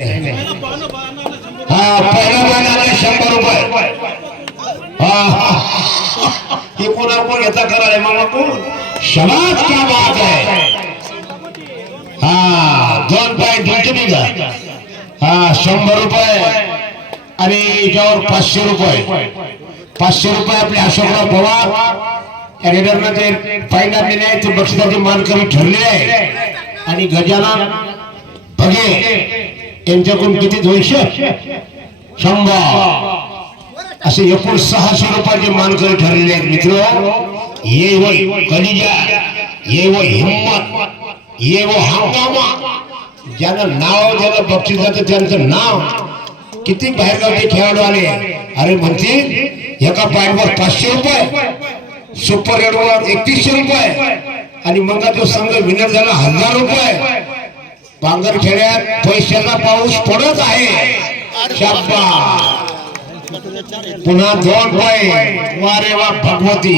हा पहिला महिन्याला शंभर रुपये. हा हा. हे. कोणा कोण घेता करायला मला कोण? समाज क्या बात आहे. हा दोन पॉईंट तुमचे निघा हा शंभर रुपये. आणि याच्यावर पाचशे रुपये. पाचशे रुपये आपले अशोकराव पवार या रेडरनं ते फाईन आणलेले आहे ते बक्षिसाचे मानकरी ठरले आहे. आणि गजानन बघे त्यांच्याकडून किती? दोनशे? शंभर. असे एकूण सहाशे रुपयाचे मानकर ठरलेले आहेत मित्र. ये व कलिजा ये व हिम्मत ये व हंगामा. ज्यानं नाव ज्याला बक्षीस जातं त्यांचं नाव. किती बाहेरगावचे खेळाडू आले? अरे म्हणते एका पॉईंटवर पाचशे रुपये सुपर एडवर एकतीसशे रुपये. आणि मग तो संघ विनर झाला हजार रुपये. पांगरखेड्यात पैशाचा पाऊस पडत आहे. पुन्हा दोन पाय. वारे वा भगवती.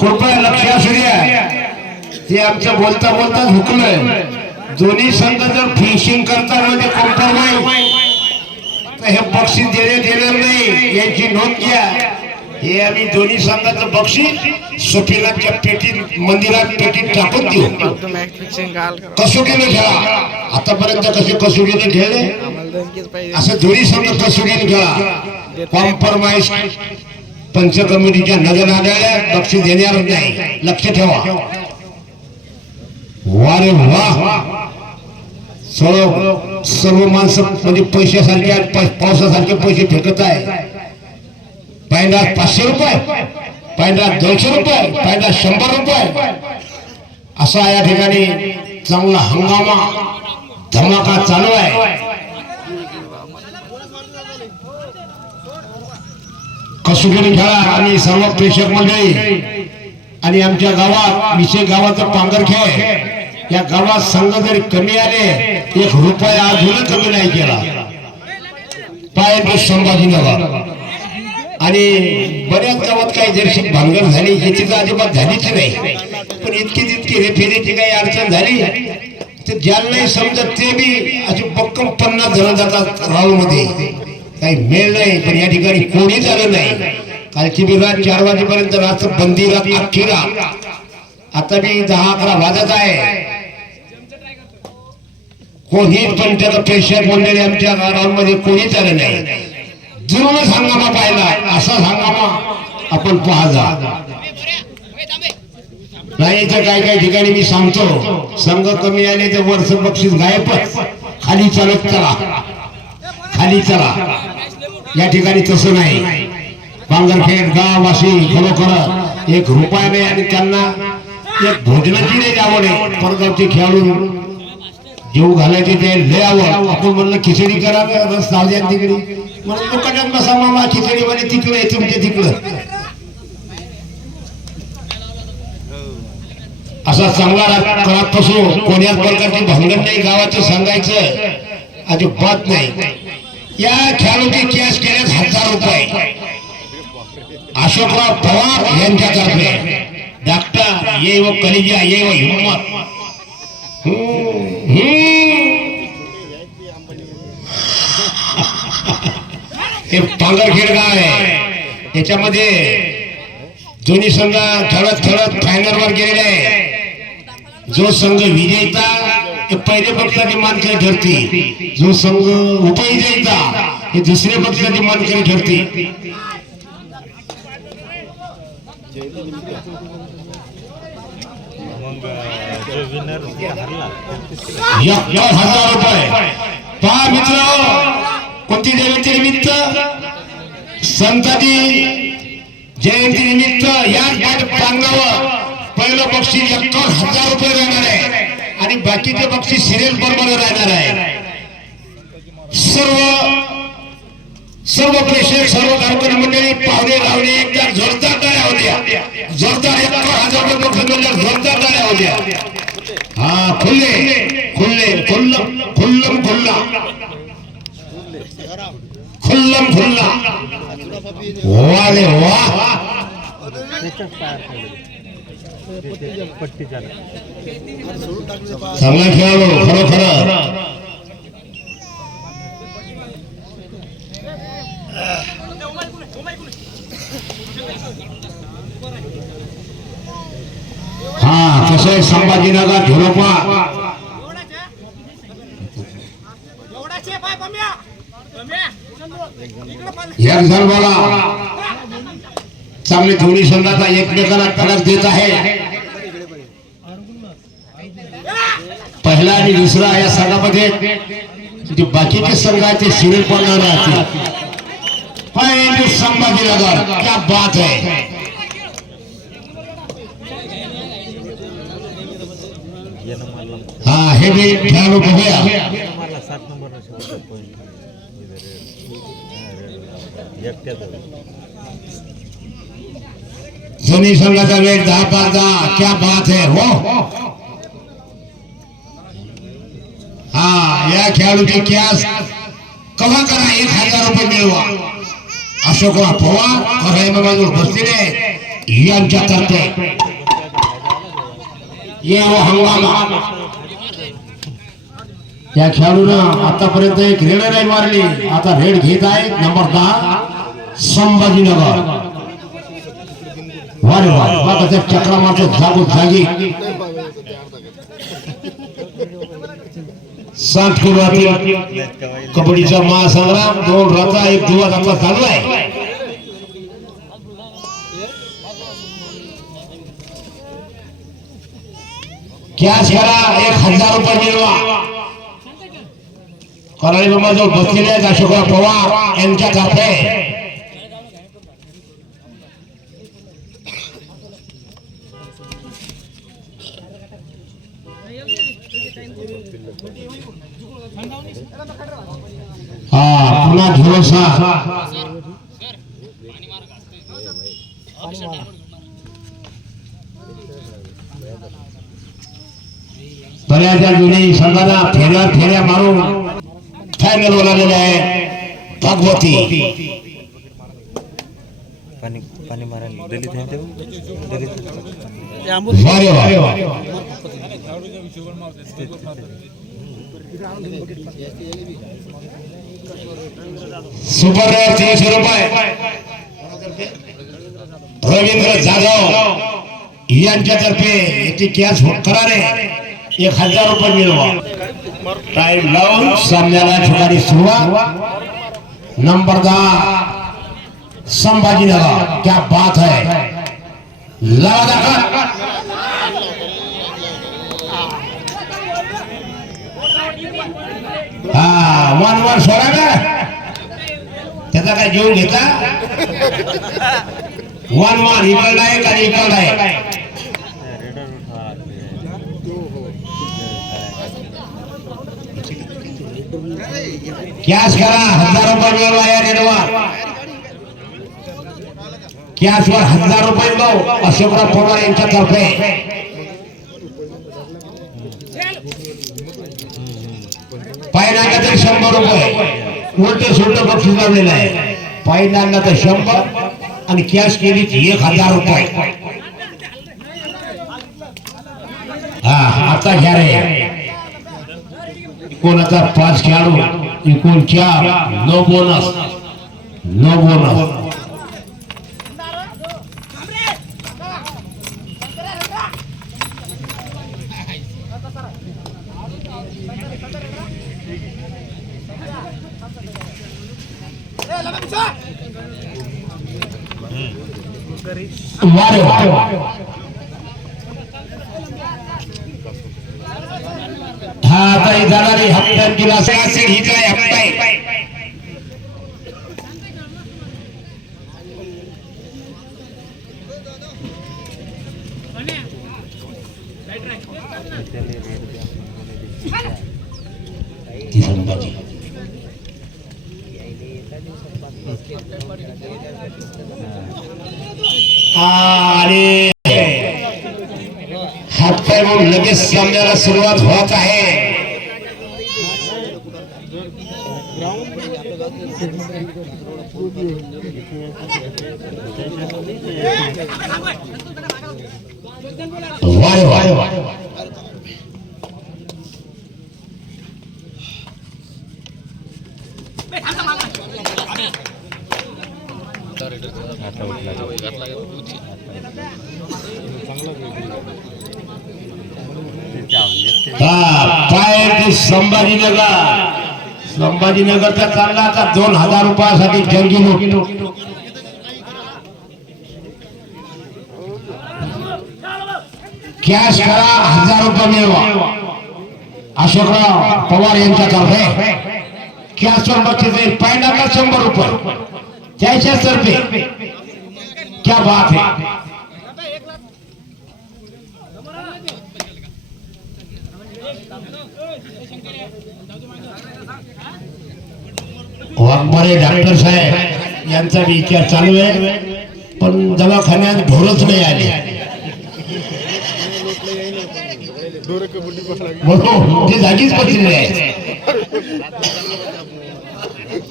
कृपया लक्ष असू द्या ते आमचं बोलता बोलता झुकलंय. दोन्ही संघ जर फिनिशिंग करता म्हणजे कॉम्प्रोमाइज तर हे बक्षीस देण्यात देणार नाही. याची नोंद घ्या. हे आम्ही दोन्ही संघाचं बक्षीस सुफिनाच्या पेटीत मंदिरात पेटीत टाकून देऊ. फक्त कसोटीने खेळा आतापर्यंत कसे कसोटीने खेळले? असं दोन्ही संघ कसोटीने खेळा. कॉम्प्रोमाइज पंच कमिटीच्या नजर आढळल्या बक्षीस देणार नाही. लक्ष ठेवा. वारे वा. सर्व सर्व माणसं म्हणजे पैशासारखे पावसासारखे पैसे फेकत आहे. पहिला पाचशे रुपये पहिला दोनशे रुपये पहिला शंभर रुपये. असा या ठिकाणी चांगला हंगामा धमाका चालू आहे. कसुगिरी खेळा आणि सर्व प्रेक्षक मंडळी आणि आमच्या गावात विशेष गावाचा पांगर खेळ. या गावात संघ जरी कमी आले एक रुपया अजूनही कमी नाही केला. पाय संभाजीनगर. आणि बऱ्याच गावात काही जरशी भांगड झाली याची तर अजिबात झालीच नाही. पण इतकी तितकी रेफेरीची काही अडचण झाली तर ज्याला नाही समजत ते बी अशी बक्कम पन्नास जण जातात राऊंडमध्ये काही मेळ नाही पण या ठिकाणी कोणीच आलं नाही. कालची बी रात चार वाजेपर्यंत रात बंदी रात अख्खी रात. आता बी दहा अकरा वाजत आहे. कोणी पण त्याला प्रेशर मंडळी आमच्या राऊंडमध्ये कोणीच आलं नाही. जुनच हंगामा पाहिला असा हंगामा आपण पाहा नाही तर काही काही ठिकाणी मी सांगतो संघ कमी आले तर वर्ष बक्षीस गायबच. खाली चालत चला. खाली चला. या ठिकाणी तसं नाही. बांगरखेड गाव वाशी खरोखर एक रुपया नाही आणि त्यांना एक भोजनाची नाही द्यावं नाही परगावचे खेळाडू जेव घालायचे ते लय आवड. आपण म्हणलं खिचडी करा रस तिकडे. म्हणून मुकाट्यात बसा मामा खिचडी मध्ये तिकडे आहे तुमच्या तिकडं. असा चांगला काळात फसो कोण्याच प्रकारची भांगड नाही गावाचं सांगायचं. अजिबात नाही. या खेळाडूची कॅश केल्यास हजार रुपये. अशोकराव पवार यांच्यातर्फे. डॉक्टर ये व कलिजा ये व हिम्मत. हे पांगरखेड गाव आहे याच्यामध्ये दोन्ही संघ खेळत खेळत फायनल वर गेलेले आहे जो संघ विजयता हे पहिले पक्षाची मानकरी ठरती जो संघ उपविजयता हे दुसऱ्या पक्षाची मानकरी ठरती एक हजार रुपये. पहा मित्र कोणती देवीचे निमित्त? संतती जयंती निमित्त या प्रांगणावर पहिलं बक्षीस एकावन्न हजार रुपये राहणार आहे. आणि बाकीचे बक्षीस सिरियल बरोबर राहणार आहे. सर्व सर्व प्रेक्षक सर्व कार्यक्रम मंडळी पाहुणे लावणे एकदा जोरदार टाळ्या होत्या. जोरदार एक हजार रुपये जोरदार टाळ्या होत्या. हा खुल्ले खुल्ले खुल्लम खुल्लम खुल्ला. खुल्लम खुल्ला. वा रे वा चांगला खेळाडू खरोखर कसं आहे संभाजीनगर झुरपा एक जण बोला चांगली दोन्ही संघाचा एकमेकांना धडक देत आहे पहिला दुसरा या संघामध्ये जे बाकीचे संघ आहेत ते शिरे पडणार राहतील संभाजीनगर, क्या बात है। हा हे बी खेळाडू बघूया मला सात नंबर शेवटचा पॉईंट दोन्ही संघाचा वेग दहा पाच दहा क्या बात है हो। हा या खेळाडूची कॅस कव्हा करा एक हजार रुपये मिळवा अशोकराव पवार कराय बाजूला बसलेले यांच्या तर्फे ये वो हंगामा। या खेळाडून आतापर्यंत एक रेड नाही मारली. आता रेड घेत आहे नंबर दहा संभाजीनगर. वारे वा चक्रा मारतो जागो जागी साठ कुरातील कबड्डीचा महासंग्राम. दोन रथा एक दिवस आपला चालू आहे कॅश करा एक हजार रुपये मिळवा. कराळी बाबा जो बसलेले आहेत अशोकराव पवार यांच्या तर्फे हा पुन्हा झुलसा बऱ्याचशा जुनी संघाला फेऱ्या फेऱ्या मारून फायनल बोलावलेले आहे भगवती। पाणी पाणी मारायला वा सुपर तीनशे रुपये रवींद्र जाधव यांच्यातर्फे याची कॅश करा रे एक हज़ार रुपये मिळवा। टाइम लावून सामन्याला ठिकाणी सुरुवात. नंबर दहा संभाजीनगर. क्या बात है. लगा दाखल हा वन वन सोडा ना. त्याचा काय जीव घेतला? वन वन इकडला एक आणि इकडला एक रेडर उठा कॅश करा हजार रुपये मिळवा या रेडवा कॅश वर हजार रुपये मिळव अशोकराव पवार यांच्यातर्फे पायनाला तर शंभर रुपये. उलट सुलट बक्षीस लावलेलं आहे. पायनाला तर शंभर आणि कॅश केली एक हजार रुपये. हा आता घ्या रे. कोणाचा पाच खेळाडू? एकूण चार. No bonus. No bonus. वारे वारे वारे. ही जाणारी हप्त्यात गेला असेल ही काय हप्ता आहे ती संभाजी आणि हातपाय म्हणून लगेच सामन्याला होत वारे काय संभाजीनगर. संभाजीनगरचा चालला आता दोन हजार रुपयासाठी जंगी नोट. कॅश करा हजार रुपये मिळवा. अशोकराव पवार यांच्यातर्फे. कॅश वर बक्षीस आहे पहिल्यांदा शंभर रुपये. त्याच्याच तर्फे क्या बात है. वाघमारे डॉक्टर साहेब यांचा विचार चालू आहे. पण दवाखान्यात भरच नाही आली. बघतो ते जागीच बसलेले आहे.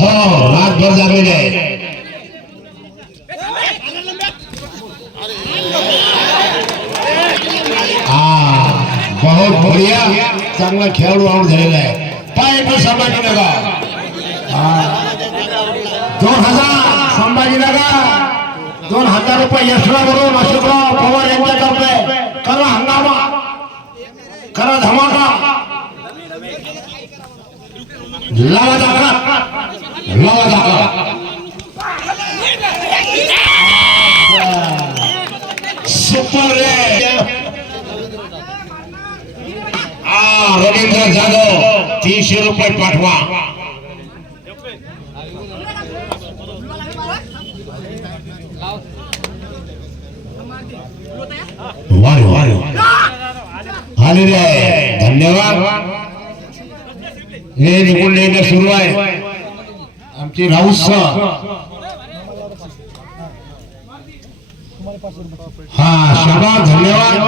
हो रातभर जागलेले आहे. बहुत बढिया चांगला खेळाडू आउट झालेला आहे. पाय संभाजीनगर. दोन हजार संभाजीनगर. दोन हजार रुपये यशला बरोबर अशोकराव पवार यांच्यातर्फे करा हंगामा. करा धमाका. लावा दाखला लावा दाखला सुपर रे. आ रवींद्र जाधव तीनशे रुपये पाठवा. वारे आलेले आहे. धन्यवाद. हे निघून येणं सुरू आहे. आमची राऊत हा शबा धन्यवाद.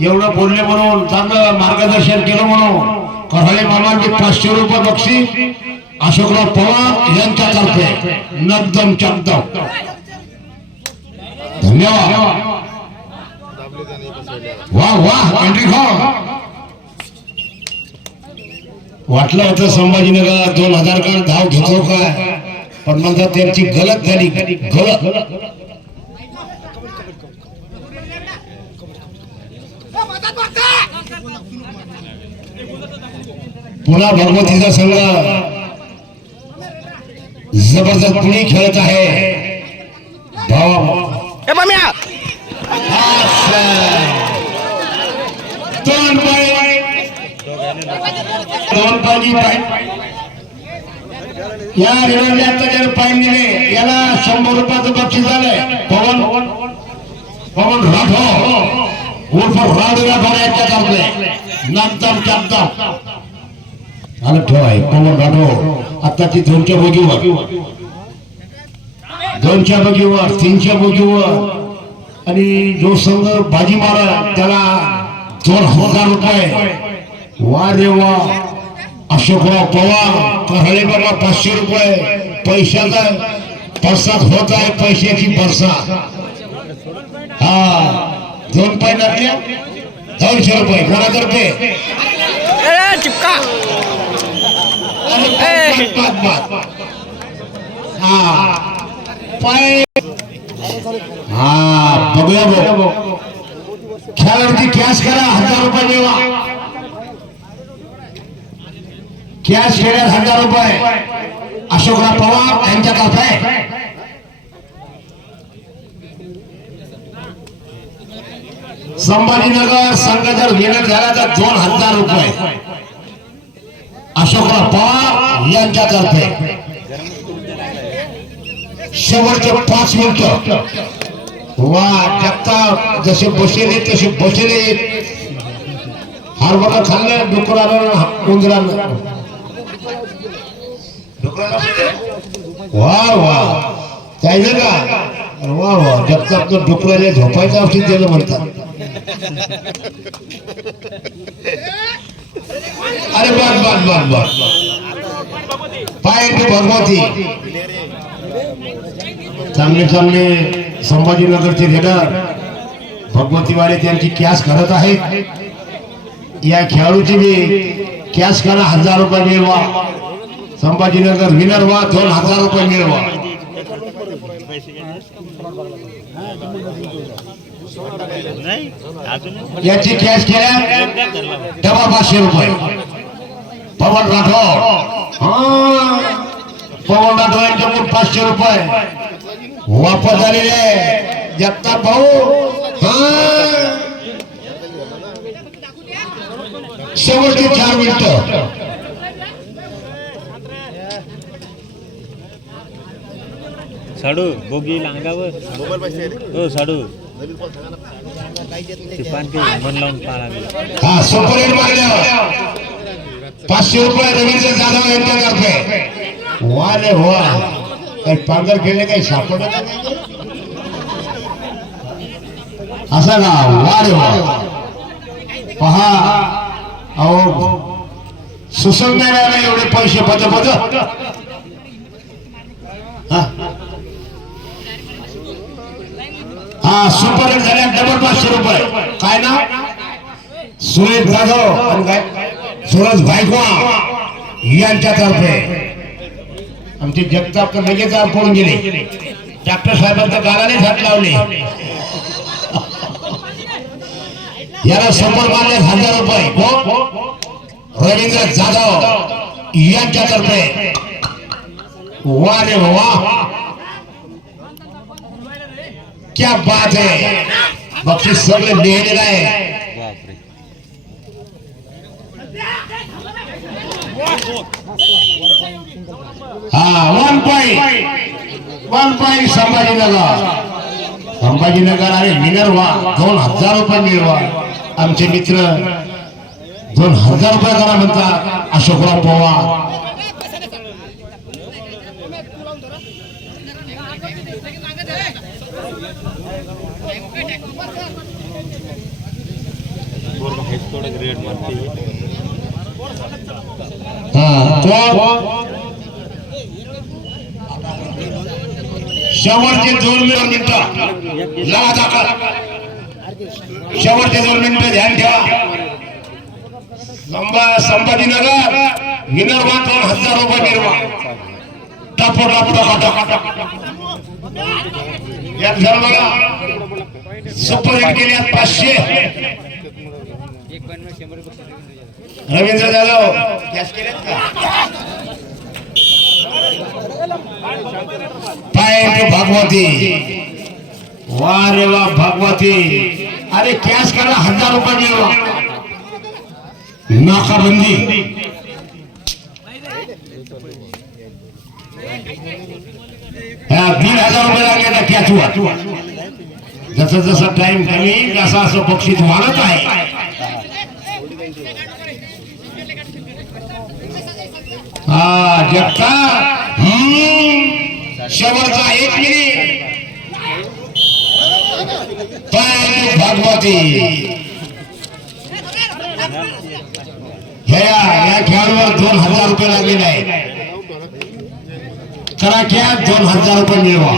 एवढं बोलले म्हणून चांगलं मार्गदर्शन केलं म्हणून कऱ्हाळे मामांची पाचशे रुपये बक्षीस अशोकराव पवार यांच्यातर्फे नगदम चकदम धन्यवाद. वा वा एंट्री खा वाटलं होतं संभाजीनगर दोन हजार काळ धाव घेतो काय? पण नंतर त्यांची गलत झाली. गलत. पुन्हा भगवतीचा संघ. जबरदस्त पुणे खेळत आहे. भावा. दोन दोन पायची या रेल्वे जर पाहिजे पाय याला शंभर रुपयाचं बक्षीस झालंय. पवन. पवन राठोड. उर्फ राड राठोड यांच्या चाललंय नंतर चपदम आलं ठेवाय पवन राठोड. आताची दोनच्या बोगीवर. दोनच्या बोगीवर तीनच्या बोगीवर. आणि जो संघ बाजी मारा त्याला दोन हजार रुपये. वा रे वा. अशोकराव पवार कऱ्हाळे बाबा पाचशे रुपये. पैशाचा बरसात होत आहे पैशाची बरसात. हा दोन लागले दोनशे रुपये बाद, बाद. हा. पाय. हा बघूया बघ. खेळावरती कॅश करा हजार रुपये देवा कॅश खेळ्यात हजार रुपये. अशोकराव पवार यांच्या तर्फे संभाजीनगर संघ जर विनर झाला तर दोन हजार रुपये. अशोकराव पवार यांच्यातर्फे. शेवटचे पाच मिनिट. वा जगताप जसे बसले तसे बसले हरभरा खाल्लं डुकरानं उंदरानं वा वा काय का अरे वा वा जगताप तर डुकराला झोपायचं औषध दिलं म्हणतात अरे बस बस बस बस पाय भगवती चांगले चांगले संभाजीनगरचे रेडर भगवतीवाले त्यांची कॅश करत आहेत. या खेळाडूची मी कॅश करा हजार रुपये मिळवा. संभाजीनगर विनर व्हा दोन हजार रुपये मिळवा. याची कॅश केल्या डबा पाचशे रुपये. पवन राठोड. हा पवन राठोड यांच्याकडून पाचशे रुपये. वापस झालेले जगताप भाऊ. शेवटची चार मिनिटं. साडू बोगी अंगावर हो साडू. मन लावून हा सुपर हिट मारल्यावर पाचशे रुपये रवींद्र जाधव यांच्यातर्फे. वा रे वा. पांगर केले काही सापड असा ना वा पहा अहो सुसंगण्याला एवढे पैसे पद पद. हा? सुपर हिट झाल्या डबल पाचशे रुपये. काय ना? सुरेश जाधव आणि काय? सुरज गायकवाड यांच्यातर्फे. आमचे जगताप तर लगेच पळून गेले. डॉक्टर साहेबांच्या गालाने हात लावले. याला शंभर मारले हजार रुपये. रवींद्र जाधव यांच्यातर्फे. वा रे वा. क्या बात आहे. बक्षीस सगळे लिहिलेलं आहे. बापरे. हा one point one point Sambhajinagar. Sambhajinagar आणि मिनरवा दोन हजार रुपये मिळवा आमचे मित्र दोन हजार रुपये करा म्हणतात अशोकराव पवार. थोडं ग्रेड मारते हा तो शेवटचे दोन मिनिट. लावा दाखल. शेवटचे दोन मिनिट ध्यान ठेवा. संभा संभाजीनगर विनर्वा दोन हजार रुपये निर्वा टापो टापो टाका टाका या घर बघा सुपर हिट केली पाचशे. रवींद्र जाधव कॅश केल्यात का? पाय भगवती। वा रे वा भगवती। अरे कॅश करा हज़ार रुपये मिळवा नाकाबंदी। हा, दीड हज़ार रुपये लागले ना कॅच वर जसं जसं टाइम कमी जसं असं बक्षीस वाढत आहे हा जगता शेवटचा एक मिनिट. भगवती. ह्या या खेळाडूवर दोन हजार रुपये लागलेले आहे करा क्या दोन हजार रुपये मिळवा.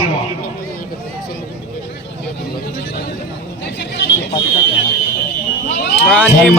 आणि